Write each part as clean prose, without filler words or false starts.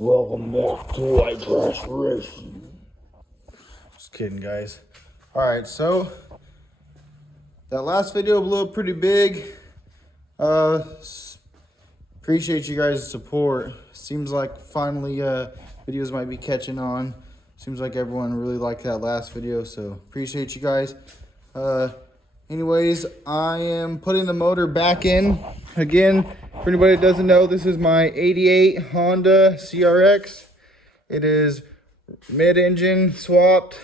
Welcome back to White Trash Racing. Just kidding, guys. Alright, so that last video blew up pretty big. Appreciate you guys' support. Seems like finally videos might be catching on. Seems like everyone really liked that last video, so appreciate you guys. Anyways, I am putting the motor back in again. For anybody that doesn't know, this is my 88 Honda CRX. It is mid-engine swapped.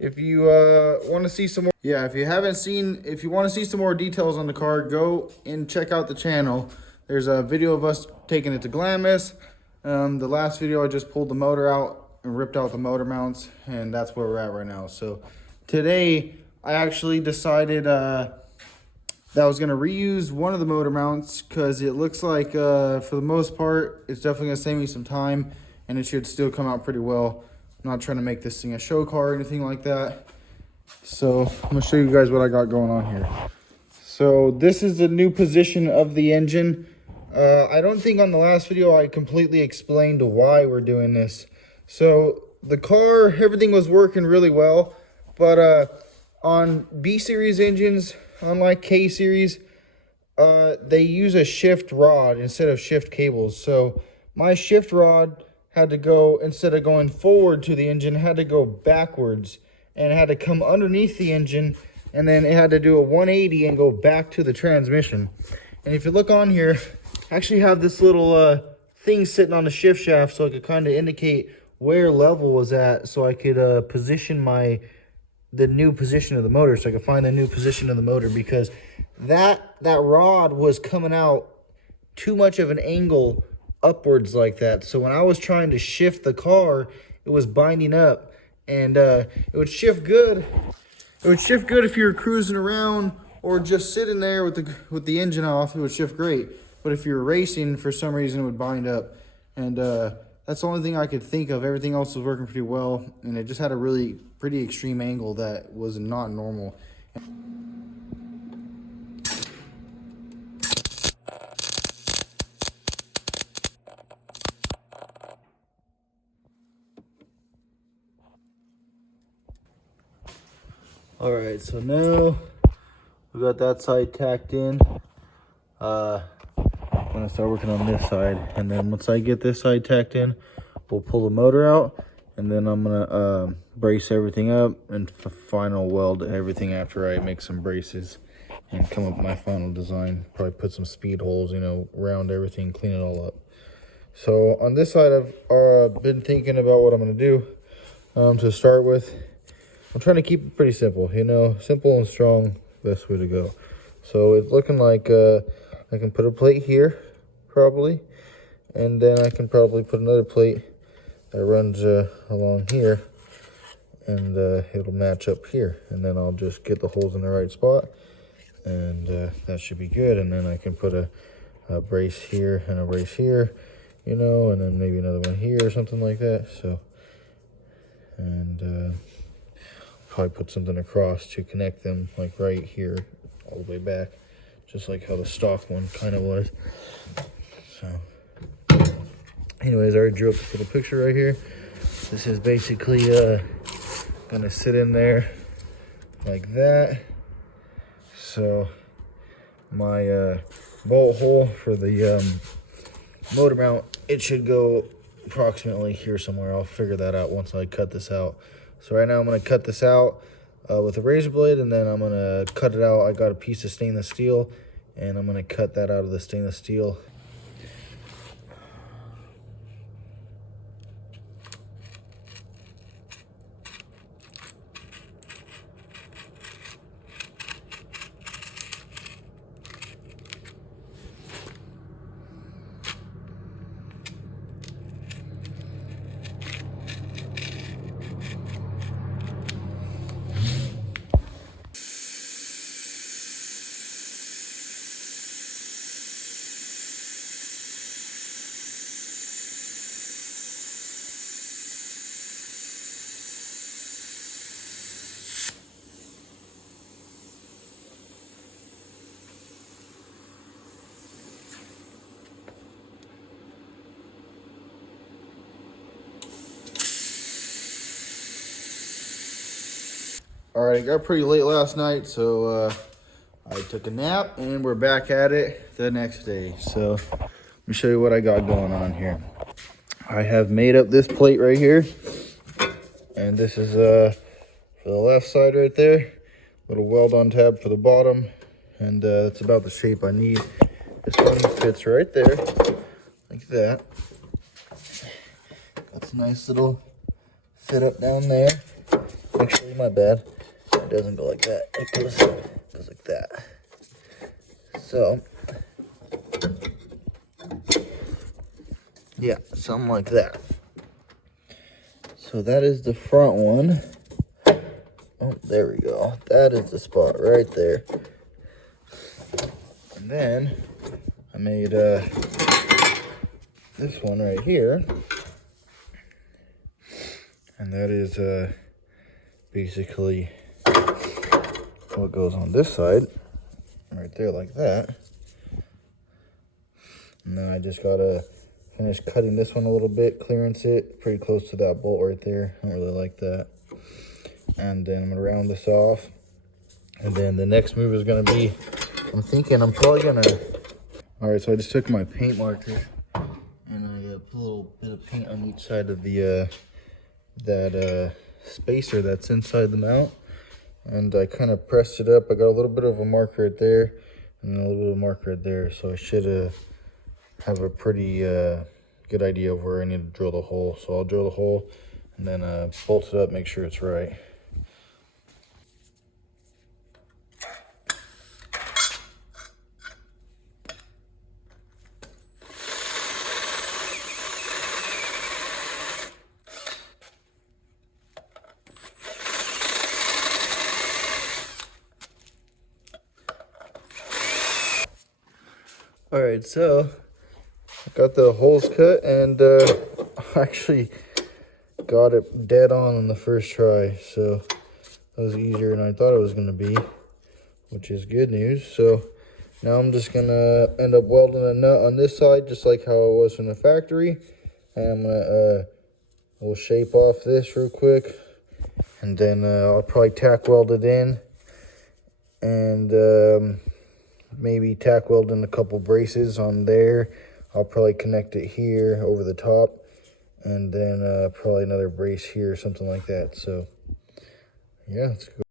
If you want to see some more, if you want to see some more details on the car, go and check out the channel. There's a video of us taking it to Glamis. The last video I just pulled the motor out and ripped out the motor mounts, and that's where we're at right now. So today I actually decided that I was going to reuse one of the motor mounts because it looks like for the most part it's definitely going to save me some time, and it should still come out pretty well. I'm not trying to make this thing a show car or anything like that. So I'm going to show you guys what I got going on here. So this is the new position of the engine. I don't think on the last video I completely explained why we're doing this. So the car, everything was working really well, but on B series engines, unlike K series, they use a shift rod instead of shift cables. So my shift rod had to go, instead of going forward to the engine, had to go backwards and had to come underneath the engine, and then it had to do a 180 and go back to the transmission. And if you look on here, I actually have this little thing sitting on the shift shaft so I could kind of indicate where level was at, so I could position the new position of the motor, so I could find the new position of the motor, because that rod was coming out too much of an angle upwards like that. So when I was trying to shift the car, it was binding up, and it would shift good. It would shift good if you were cruising around or just sitting there with the engine off. It would shift great. But if you're racing, for some reason it would bind up, and that's the only thing I could think of. Everything else was working pretty well, and it just had a really pretty extreme angle that was not normal. Alright, so now we got that side tacked in. I'm gonna start working on this side, and then once I get this side tacked in, we'll pull the motor out, and then I'm gonna brace everything up and final weld everything after I make some braces and come up with my final design. Probably put some speed holes, around everything, clean it all up. So on this side, I've been thinking about what I'm gonna do. To start with, I'm trying to keep it pretty simple, simple and strong, best way to go. So it's looking like I can put a plate here, probably, and then I can probably put another plate that runs along here, and it'll match up here, and then I'll just get the holes in the right spot, and that should be good. And then I can put a brace here and a brace here, and then maybe another one here or something like that. So, and probably put something across to connect them, like right here all the way back, just like how the stock one kind of was. So anyways, I already drew up this little picture right here. This is basically gonna sit in there like that. So my bolt hole for the motor mount, it should go approximately here somewhere. I'll figure that out once I cut this out. So right now I'm gonna cut this out with a razor blade, and then I'm gonna cut it out. I got a piece of stainless steel, and I'm gonna cut that out of the stainless steel. All right, it got pretty late last night, so I took a nap and we're back at it the next day. So let me show you what I got going on here. I have made up this plate right here, and this is for the left side right there. Little weld on tab for the bottom, and it's about the shape I need. This one fits right there, like that. That's a nice little fit up down there. Actually, my bad. It doesn't go like that. It goes like that. So, yeah, something like that. So that is the front one. Oh, there we go. That is the spot right there. And then I made this one right here. And that is basically what goes on this side, right there like that. And then I just gotta finish cutting this one a little bit, clearance it pretty close to that bolt right there. I don't really like that. And then I'm gonna round this off. And then the next move is gonna be, I'm thinking I'm probably gonna, all right, so I just took my paint marker and I put a little bit of paint on each side of the that spacer that's inside the mount, and I kind of pressed it up. I got a little bit of a marker right there and a little bit of a marker right there, so I should have a pretty good idea of where I need to drill the hole. So I'll drill the hole and then bolt it up, make sure it's right. All right, so I got the holes cut, and I actually got it dead on the first try. So that was easier than I thought it was gonna be, which is good news. So now I'm just gonna end up welding a nut on this side, just like how it was from the factory. And I'm gonna we'll shape off this real quick, and then I'll probably tack weld it in, and maybe tack weld in a couple braces on there. I'll probably connect it here over the top, and then probably another brace here or something like that. So yeah, let's go.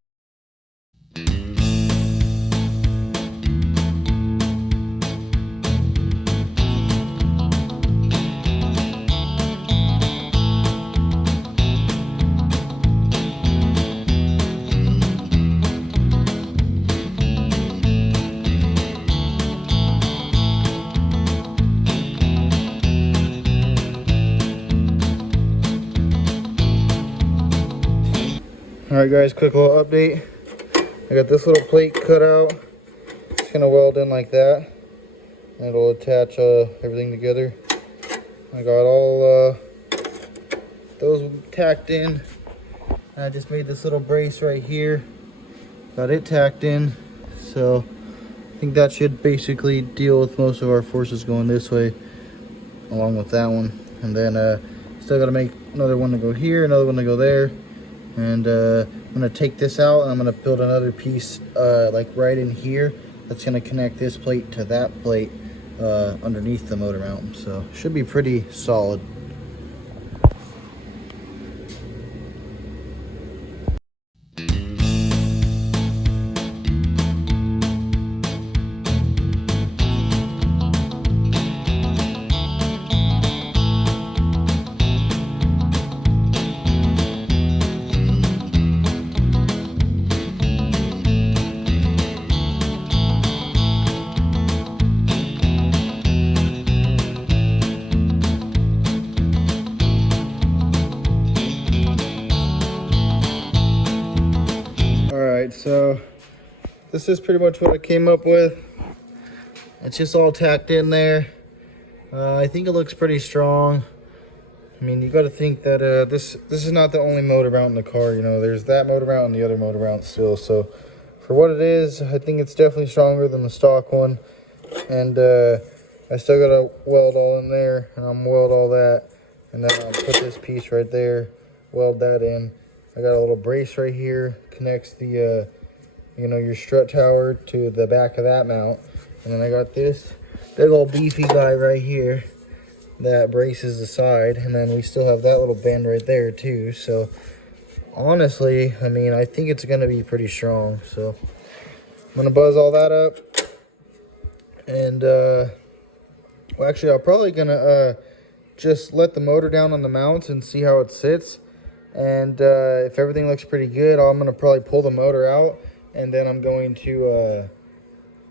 All right, guys, quick little update. I got this little plate cut out. It's gonna weld in like that, and it'll attach everything together. I got all those tacked in. And I just made this little brace right here. Got it tacked in. So I think that should basically deal with most of our forces going this way, along with that one. And then still gotta make another one to go here, another one to go there. And I'm gonna take this out, and I'm gonna build another piece like right in here that's gonna connect this plate to that plate underneath the motor mount. So should be pretty solid. So this is pretty much what I came up with. It's just all tacked in there. I think it looks pretty strong. I mean, you got to think that this is not the only motor mount in the car. You know, there's that motor mount and the other motor mount still. So for what it is, I think it's definitely stronger than the stock one. And I still got to weld all in there, and I'm weld all that, and then I'll put this piece right there, weld that in, I got a little brace right here, connects the, you know, your strut tower to the back of that mount. And then I got this big old beefy guy right here that braces the side. And then we still have that little bend right there too. So honestly, I mean, I think it's gonna be pretty strong. So I'm gonna buzz all that up. And well, actually, I'm probably gonna just let the motor down on the mounts and see how it sits. And if everything looks pretty good, I'm gonna probably pull the motor out, and then I'm going to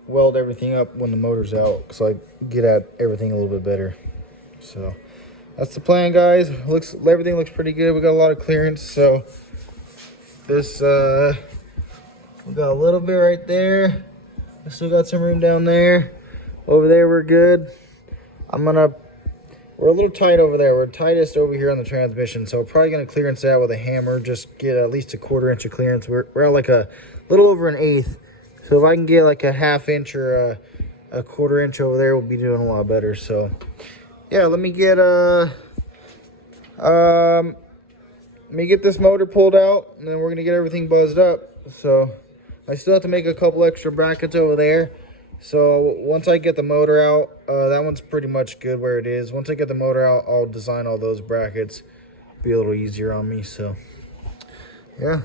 weld everything up when the motor's out, so I get at everything a little bit better. So that's the plan, guys. Everything looks pretty good. We got a lot of clearance. So this we got a little bit right there. We still got some room down there. Over there we're good. We're a little tight over there. We're tightest over here on the transmission, so we're probably gonna clearance that with a hammer. Just get at least a 1/4 inch of clearance. We're at like a little over an 1/8. So if I can get like a 1/2 inch or a 1/4 inch over there, we'll be doing a lot better. So yeah, let me get this motor pulled out, and then we're gonna get everything buzzed up. So I still have to make a couple extra brackets over there. So once I get the motor out, that one's pretty much good where it is. Once I get the motor out, I'll design all those brackets. Be a little easier on me, so yeah.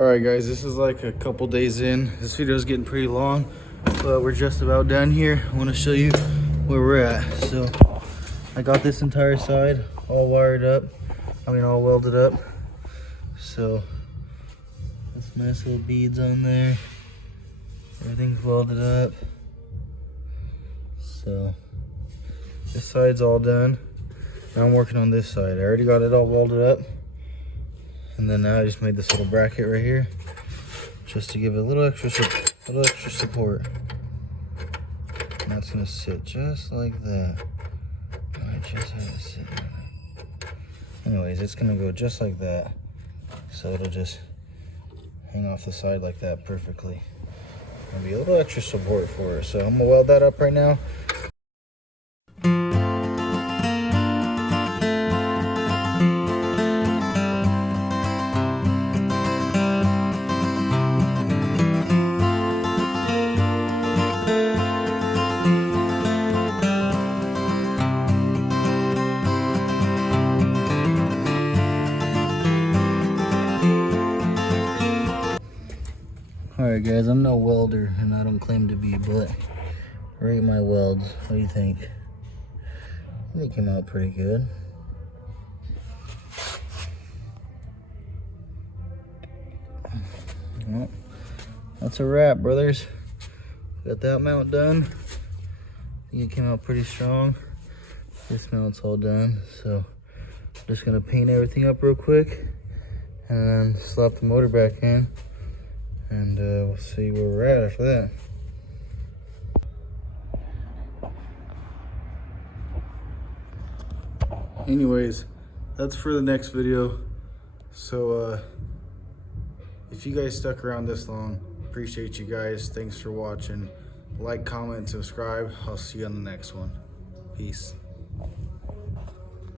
Alright guys, this is like a couple days in. This video is getting pretty long, but we're just about done here. I want to show you where we're at. So I got this entire side all wired up. All welded up. So that's nice little beads on there. Everything's welded up. So this side's all done. Now I'm working on this side. I already got it all welded up. And then now I just made this little bracket right here, just to give it a little extra support. And that's gonna sit just like that. I just had it sit like that. Anyways, it's gonna go just like that. So it'll just hang off the side like that perfectly. There'll be a little extra support for it. So I'm gonna weld that up right now. Alright guys, I'm no welder, and I don't claim to be, but rate my welds. What do you think? I think they came out pretty good. Well, that's a wrap, brothers. Got that mount done. I think it came out pretty strong. This mount's all done, so I'm just gonna paint everything up real quick and then slap the motor back in. And we'll see where we're at after that. Anyways, that's for the next video. So if you guys stuck around this long, appreciate you guys. Thanks for watching. Like, comment, and subscribe. I'll see you on the next one. Peace.